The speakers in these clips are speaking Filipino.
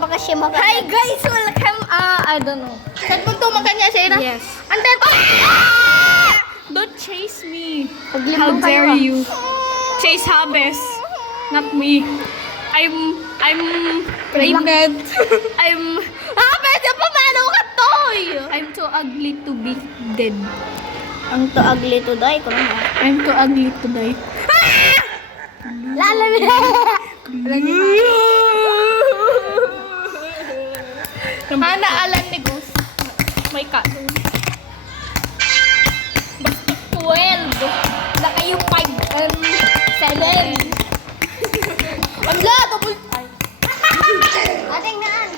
Makashima ka. Hi guys, welcome. I don't know. Nagpuntuman ka niya, Sarah? Yes. Andan. Don't chase me. How Paglimbang dare kayo, you? Chase Habes, not me. I'm Pregnant. I'm Pwede pa mano ka, Toy! I'm too ugly to be dead. Ang to ugly to die ko na. I'm too ugly to die. Lala na. Hana alam ni Gus. May kanon. Basta 12. Na kayo 5 and 7. Amla, double. Ay. Ating naan.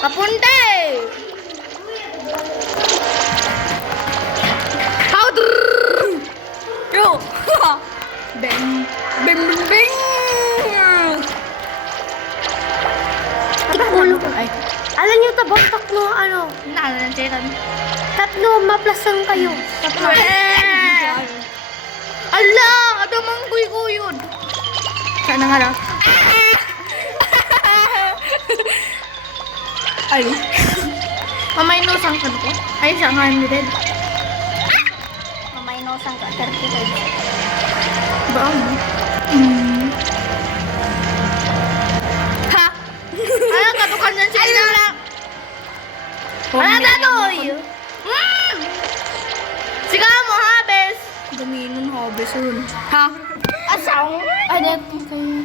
Kapunte. How do? Yo! Bang! Bang! Bang! Bang! Tikulo. Ay. Alam niyo tabang tatlo ano? Naalala ng Jeran. Tatlo maplasan kayo. Tatlo. Ala, adamang guy-guyod. Sana nga lang. Ay. Mamay no sang kan ko. Ay, siya nga yung dead. Mamay no sang ka 35. Ba mo? Ha? Ano katukan yan sila? Ano tatoy? Sigaw mo ha, bes. Dominon Habes yun. Ha? Asang? Ay, dito kayo.